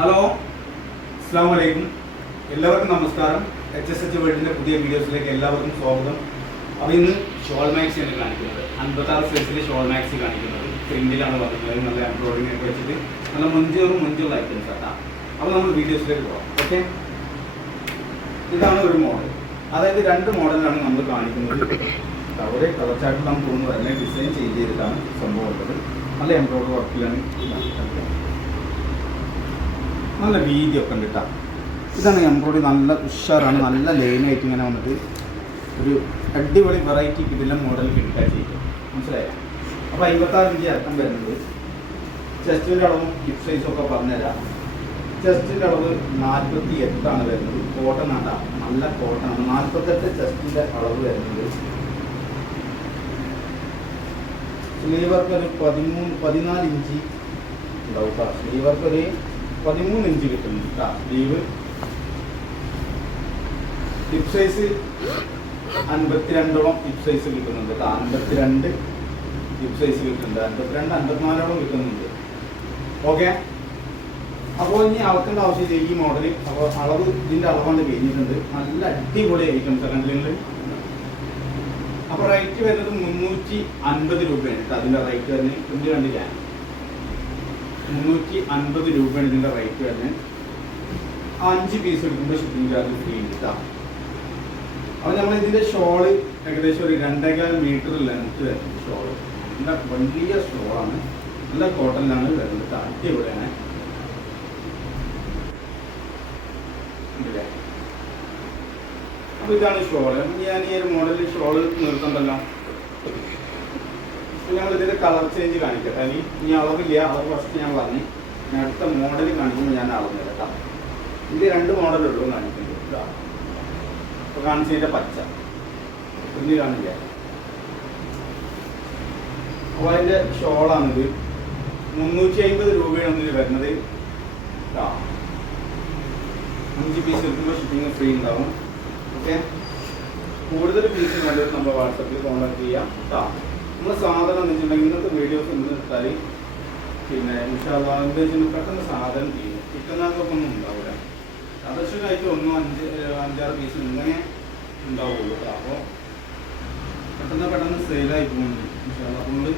Hello, അസ്സാം വലൈക്കും. എല്ലാവർക്കും നമസ്കാരം. HSH വേൾഡിൻ്റെ പുതിയ വീഡിയോസിലേക്ക് എല്ലാവർക്കും സ്വാഗതം. അപ്പോൾ ഇന്ന് ഷോൾ മാക്സിയാണ് കാണിക്കുന്നത്. 56 സൈസിലെ ഷോൾ മാക്സി കാണിക്കുന്നത്. പ്രിന്റിലാണ് പറയുന്നത്. നല്ല എംബ്രോയിഡറിംഗ് ഒക്കെ വെച്ചിട്ട് നല്ല മുഞ്ചുള്ള ഐറ്റംസ് ആട്ടാ. അപ്പോൾ നമ്മൾ വീഡിയോസിലേക്ക് പോകാം. ഓക്കെ, ഇതാണ് ഒരു മോഡൽ. അതായത് രണ്ട് മോഡലാണ് നമ്മൾ കാണിക്കുന്നത്. ഒരേ കളർ ചാർട്ടിൽ നമുക്ക് തോന്നുന്നു തന്നെ ഡിസൈൻ ചേഞ്ച് ചെയ്തിട്ടാണ് സംഭവം ഉള്ളത്. നല്ല എംബ്രോയിഡറി വർക്കിലാണ് നല്ല വീതിയൊക്കെ ഉണ്ട് കേട്ടോ. ഇതാണ് എംബ്രോയിഡറി, നല്ല ഉഷാറാണ്, നല്ല ലൈനായിട്ട് ഇങ്ങനെ വന്നിട്ട് ഒരു അടിപൊളി വെറൈറ്റി കിട്ടില്ല മോഡൽ കിട്ടാൻ ചെയ്യും. മനസ്സിലായോ? അപ്പോൾ 56 ഇഞ്ച് ഇറക്കം വരുന്നത്. ചെസ്റ്റിൻ്റെ അളവും ഹിപ്പ് സൈസും ഒക്കെ പറഞ്ഞുതരാം. ചെസ്റ്റിൻ്റെ അളവ് 48 വരുന്നത്. കോട്ടൺ ആട്ടാ, നല്ല കോട്ടൺ ആണ്. 48 ചെസ്റ്റിൻ്റെ അളവ് വരുന്നത്. സ്ലീവർക്ക് ഒരു 14 ഇഞ്ച് ഉണ്ടാവും കേട്ടോ. സ്ലീവർക്ക് ഒരു 13 ഇഞ്ച് കിട്ടുന്നുണ്ട് കേട്ടോ സ്ലീവ്. ഹിപ്പ് സൈസ് 52ഓളം ഹിപ്പ് സൈസ് കിട്ടുന്നുണ്ട് കേട്ടോ. 52 ഹിപ്പ് സൈസ് കിട്ടുന്നുണ്ട്. 54ഓളം കിട്ടുന്നുണ്ട്. ഓക്കെ, അപ്പോൾ ഇനി അളക്കേണ്ട ആവശ്യമില്ല ഈ മോഡൽ. അപ്പോൾ അളവ് ഇതിൻ്റെ അളവാണ് കഴിഞ്ഞിട്ടുണ്ട്. നല്ല അടിപൊളി ഐറ്റംസ് കണ്ടില്ലെങ്കിൽ. അപ്പോൾ റേറ്റ് വരുന്നത് 350 രൂപയാണ് കേട്ടോ. അതിൻ്റെ റേറ്റ് വരുന്നത് ഇതിൻ്റെ കണ്ടില്ല, 350 രൂപയാണ് ഇതിൻ്റെ റേറ്റ് വരുന്നത്. 5 പീസ് എടുക്കുമ്പോൾ ഷിപ്പിംഗ് ചാർജ് ഫ്രീ ഉണ്ട് കേട്ടോ. അപ്പോൾ നമ്മൾ ഇതിൻ്റെ ഷോള് ഏകദേശം ഒരു 2.25 മീറ്റർ ലെങ്ത്ത് വരുന്നത്. ഷോള് നല്ല വലിയ ഷോളാണ്, നല്ല കോട്ടണിലാണ് വരുന്നത് കേട്ടോ. അടിപൊളിയാണ്. അപ്പോൾ ഇതാണ് ഷോള്. ഞാൻ ഈ ഒരു മോഡലിൽ ഷോള് നിർത്തണ്ടല്ലോ. ഞങ്ങൾ ഇതിൻ്റെ കളർ ചേഞ്ച് കാണിക്കട്ടെ. ഇനി അളവില്ല, അളവ് ഫസ്റ്റ് ഞാൻ പറഞ്ഞു. ഞാൻ അടുത്ത മോഡൽ കാണിക്കുമ്പോൾ ഞാൻ അളന്നു കേട്ടോ. ഇത് 2 മോഡലുള്ളൂ കാണിക്കുന്നത് കേട്ടോ. അപ്പോൾ കാണിച്ചതിൻ്റെ പച്ച കുഞ്ഞ് കാണില്ല. അപ്പോൾ അതിൻ്റെ ഷോളാണിത്. 350 രൂപയാണ് ഇതിൽ വരുന്നത് കേട്ടോ. 5 പീസ് എടുക്കുമ്പോൾ ഷിപ്പിംഗ് ഫ്രീ ഉണ്ടാവും. ഓക്കെ, കൂടുതൽ പീസ് വേണ്ടത് നമ്മൾ വാട്സപ്പിൽ കോൺടാക്ട് ചെയ്യാം കേട്ടോ. നമ്മൾ സാധനം എന്ന് വെച്ചിട്ടുണ്ടെങ്കിൽ ഇന്നത്തെ വീഡിയോസ് ഇന്ന് ഇട്ടാൽ പിന്നെ ഇൻഷാല്ലാ എന്താ വെച്ചാൽ പെട്ടെന്ന് സാധനം ചെയ്യും. കിട്ടുന്നതൊക്കെ ഒന്നും ഉണ്ടാവില്ല. ആദർശമായിട്ട് 5-6 പീസ് ഇങ്ങനെ ഉണ്ടാവുള്ളൂ കേട്ടോ. അപ്പോൾ പെട്ടെന്ന് സെയിലായി പോകുന്നുണ്ട് ഇൻഷാല്ലാ. അപ്പോൾ നമ്മൾ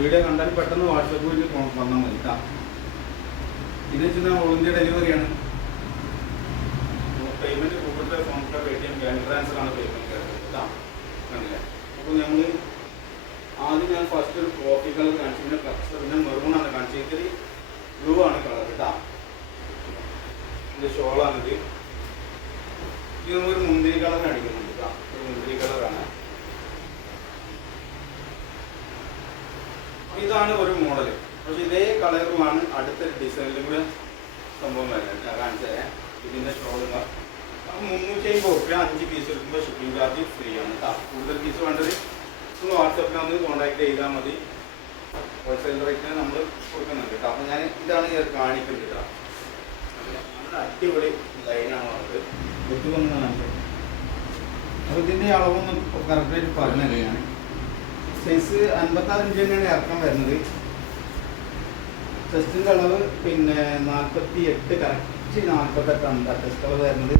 വീഡിയോ കണ്ടാൽ പെട്ടെന്ന് വാട്സപ്പിൽ വന്നാൽ മതി കേട്ടോ. ഇത് വെച്ചാൽ ഓൾ ഇന്ത്യ ഡെലിവറിയാണ്. Payment Google Pay, PhonePe, Paytm, bank transfer ആണ് പേയ്മെൻറ്റ് കേട്ടോ. കണ്ടില്ലേ? അപ്പോൾ നമ്മൾ ആദ്യം ഞാൻ ഫസ്റ്റ് ഒരു കോഫി കളർ കാണിച്ചു, പിന്നെ പ്ലസ് പിന്നെ മെറൂണാണ് കാണിച്ചത്. ഇത്തിരി ബ്ലൂ ആണ് കളർ കേട്ടോ. ഇത് ഷോളാണിത്. ഇത് നമ്മളൊരു മുന്തിരി കളർ അടിക്കുന്നുണ്ട് കേട്ടോ. ഒരു മുന്തിരി കളറാണ്. ഇതാണ് ഒരു മോഡൽ. പക്ഷെ ഇതേ കളറിലാണ് അടുത്തൊരു ഡിസൈനിലും കൂടെ സംഭവം വരുന്നത് കാണിച്ചത്. ഇതിൻ്റെ ഷോളുക 350 രൂപ. 5 പീസ് എടുക്കുമ്പോൾ ഷിപ്പിംഗ് ചാർജ് ഫ്രീ ആണ് കേട്ടോ. കൂടുതൽ പീസ് വേണ്ടത് ഒന്ന് വാട്സപ്പിൽ ഒന്ന് കോൺടാക്ട് ചെയ്താൽ മതി. ഹോൾസെയിൽ റേറ്റിന് നമ്മൾ കൊടുക്കുന്നുണ്ട് കേട്ടോ. അപ്പോൾ ഞാൻ ഇതാണ് കാണിക്കുന്നത് കേട്ടോ. നല്ല അടിപൊളി ലൈനാണ് ഉള്ളത്. ഒത്തുകൊന്ന് കാണിച്ചത്. അപ്പോൾ ഇതിൻ്റെ അളവൊന്നും കറക്റ്റായിട്ട് പറഞ്ഞത് ഞാൻ. സൈസ് 56 ഇഞ്ച് തന്നെയാണ് ഇറക്കം വരുന്നത്. ചെസ്റ്റിൻ്റെ അളവ് പിന്നെ 48, കറക്റ്റ് 48 ചെസ്റ്റ് അളവ് വരുന്നത്.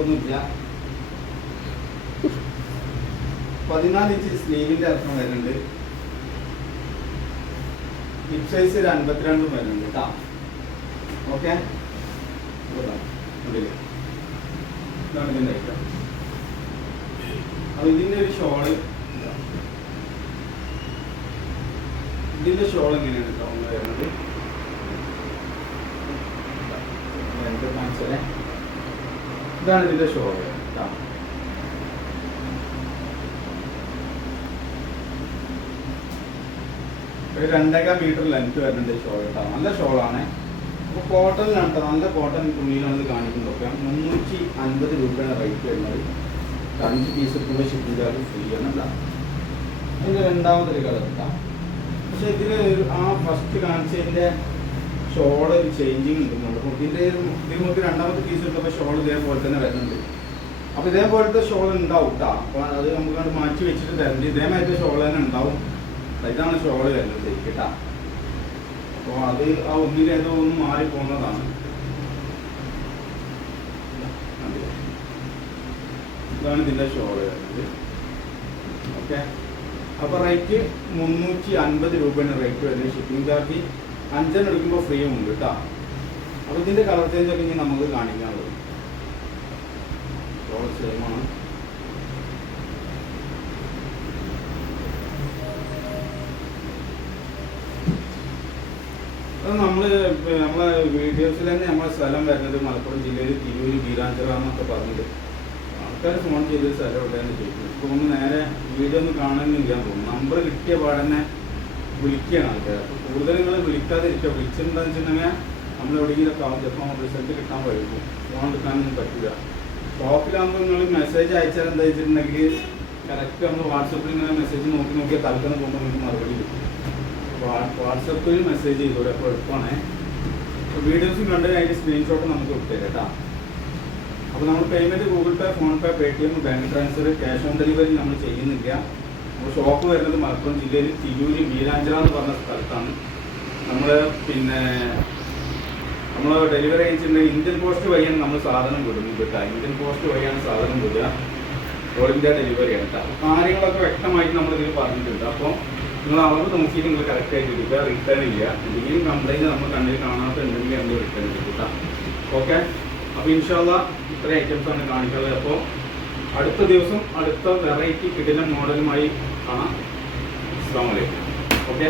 ഒന്നുമില്ല. 14 ഇഞ്ച് സ്ലീവിൻ്റെ ഇറക്കം വരുന്നുണ്ട്. ഹിപ്പ് സൈസ് 52 വരുന്നുണ്ട് കേട്ടോ. ഓക്കെ, ഇതാണ് ഇതിൻ്റെ ഐറ്റം. അപ്പോൾ ഇതിൻ്റെ ഒരു ഷോള്, ഇതിൻ്റെ ഷോൾ എങ്ങനെയാണ് കേട്ടോ ഒന്ന് വരുന്നത്. കാണിച്ചല്ലേ, ഇതാണ് ഇതിൻ്റെ ഷോൾ കേട്ടോ. ഒരു 2.25 മീറ്റർ ലെങ്ത് വരുന്നുണ്ട് ഷോൾ കേട്ടോ. നല്ല ഷോളാണ്. അപ്പോൾ കോട്ടണിലാണ് കേട്ടോ. നല്ല കോട്ടൺ തുണിയിലാണ് ഇത് കാണിക്കുന്നതൊക്കെ. 350 രൂപയാണ് റേറ്റ് വരുന്നത്. 5 പീസ് എടുക്കുമ്പോൾ ഷിപ്പിംഗ് ചാർജ് ഫ്രീ ആണ് കേട്ടോ. അതിൻ്റെ രണ്ടാമതൊരു കളർ കേട്ടോ. പക്ഷെ ഇതിൽ ആ ഫസ്റ്റ് കാണിച്ചതിൻ്റെ ഷോള് ചേഞ്ചിങ് കിട്ടുന്നുണ്ട്. അപ്പോൾ ഇതിൻ്റെ നമുക്ക് രണ്ടാമത്തെ പീസ് എടുക്കുമ്പോൾ ഷോൾ ഇതേപോലെ തന്നെ വരുന്നുണ്ട്. അപ്പോൾ ഇതേപോലത്തെ ഷോൾ ഉണ്ടാവും കേട്ടോ. അപ്പോൾ അത് നമുക്ക് മാറ്റി വെച്ചിട്ട് തരേണ്ടത് ഇതേമാതിരി ഷോൾ തന്നെ ഉണ്ടാവും. ഇതാണ് ഷോൾ വരുന്നത് കേട്ടോ. അപ്പോൾ അത് ആ ഒന്നിലേതോ ഒന്ന് മാറി പോകുന്നതാണ്. ഇതാണ് ഇതിൻ്റെ ഷോൾ വരുന്നത്. ഓക്കെ, അപ്പോൾ റേറ്റ് 350 രൂപയാണ് റേറ്റ് വരുന്നത്. ഷിപ്പിംഗ് ചാർജ് 5 എടുക്കുമ്പോൾ ഫ്രീ ഉണ്ട് കേട്ടോ. അപ്പോൾ ഇതിൻ്റെ കളർ ചേഞ്ച് ഒക്കെ ഇനി നമുക്ക് കാണിക്കാനുള്ളത് ഷോൾ സെയിമാണ്. അത് നമ്മളെ വീഡിയോസിൽ തന്നെ നമ്മളെ സ്ഥലം വരുന്നത് മലപ്പുറം ജില്ലയിൽ തിരൂര് ബീരാഞ്ചിറ എന്നൊക്കെ പറഞ്ഞിട്ട് ആൾക്കാർ ഫോൺ ചെയ്ത് സ്ഥലം എവിടെയാണ് ചോദിക്കുന്നത്. ഇപ്പോൾ ഒന്ന് നേരെ വീഡിയോ ഒന്ന് കാണുന്നില്ല തോന്നുന്നു. നമ്പർ കിട്ടിയ പാടന്നെ വിളിക്കുകയാണ് ആൾക്കാർ. അപ്പോൾ കൂടുതൽ നിങ്ങൾ വിളിക്കാതിരിക്കുക. വിളിച്ചിട്ടുണ്ടെന്ന് വെച്ചിട്ടുണ്ടെങ്കിൽ നമ്മൾ എവിടെയെങ്കിലൊക്കെ ആവും, ചിലപ്പോൾ റിസൾട്ട് കിട്ടാൻ വൈകും, ഫോൺ എടുക്കാനൊന്നും പറ്റില്ല. ഷോപ്പിലാകുമ്പോൾ നിങ്ങൾ മെസ്സേജ് അയച്ചാൽ എന്താ വെച്ചിട്ടുണ്ടെങ്കിൽ കറക്റ്റ് നമ്മൾ വാട്സപ്പിൽ ഇങ്ങനെ മെസ്സേജ് നോക്കിയാൽ തൽക്കാലം പോകുമ്പോൾ നിങ്ങൾക്ക് മറുപടി കിട്ടും. വാട്സപ്പിൽ മെസ്സേജ് ചെയ്തോളൂ, അപ്പോൾ എളുപ്പമാണ്. വീഡിയോസും കണ്ട് അതിൻ്റെ സ്ക്രീൻഷോട്ട് നമുക്ക് വിട്ടുതരാം കേട്ടോ. അപ്പോൾ നമ്മൾ payment Google Pay, PhonePe, Paytm, bank transfer, cash on delivery നമ്മൾ ചെയ്യുന്നില്ല. നമ്മൾ ഷോപ്പ് വരുന്നത് മലപ്പുറം ജില്ലയിൽ തിരൂര് ബീരാഞ്ചിറ എന്ന് പറഞ്ഞ സ്ഥലത്താണ്. നമ്മൾ ഡെലിവറി അയച്ചിട്ടുണ്ടെങ്കിൽ ഇന്ത്യൻ പോസ്റ്റ് വഴിയാണ് നമ്മൾ സാധനം വിടുന്നത് കേട്ടോ. ഇന്ത്യൻ പോസ്റ്റ് വഴിയാണ് സാധനം വിടുക. ഓൾ ഇന്ത്യ ഡെലിവറിയാണ് കേട്ടോ. അപ്പോൾ കാര്യങ്ങളൊക്കെ വ്യക്തമായിട്ട് നമ്മളിതിൽ പറഞ്ഞിട്ടുണ്ട്. അപ്പോൾ നിങ്ങൾ അളവ് നോക്കിയിട്ട് നിങ്ങൾ കറക്റ്റായിട്ട് എടുക്കുക. റിട്ടേൺ ഇല്ല. എന്തെങ്കിലും കംപ്ലൈൻറ്റ് നമ്മൾ കണ്ണിൽ കാണാത്തുണ്ടെങ്കിൽ നമ്മൾ റിട്ടേൺ എടുക്കും കേട്ടോ. ഓക്കെ, അപ്പോൾ ഇൻഷാല്ലാ ഇത്രയും ഐറ്റംസാണ് കാണിക്കുന്നത്. അപ്പോൾ അടുത്ത ദിവസം അടുത്ത വെറൈറ്റി കിടിലൻ മോഡലുമായി കാണാം. അസ്സലാമു അലൈക്കും. ഓക്കെ.